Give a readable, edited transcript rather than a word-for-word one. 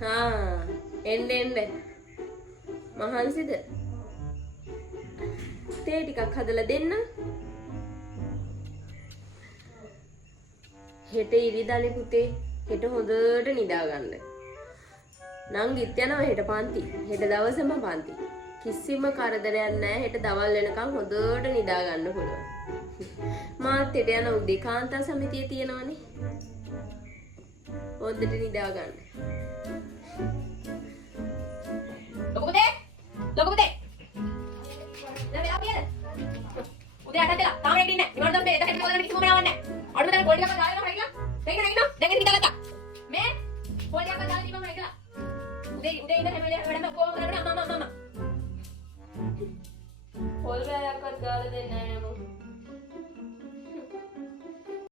එන්න මහන්සිද? තේ ටිකක් හදලා දෙන්න. හෙට ඉරිදානේ පුතේ. හෙට හොඳට නිදා ගන්න. නංගිත් යනවා හෙට පන්ති. හෙට දවසම පන්ති. කිසිම කරදරයක් නැහැ. හෙට දවල් වෙනකන් හොඳට නිදා ගන්න පුළුවන්. මාත් හෙට යන උදේ කාන්තා සමිතිය තියෙනවනේ. හොඳට නිදා ගන්න. ලොකු පුතේ. දැන් මෙයා පියද? උදේ 8ට වෙලා. තාම රෙඩි නැහැ. ඉවර දැන් මේ එතන පොදන්න කිසිම නෑවන්නේ නැහැ. අඩුව දැන් ගෝල් ටිකක් දාලා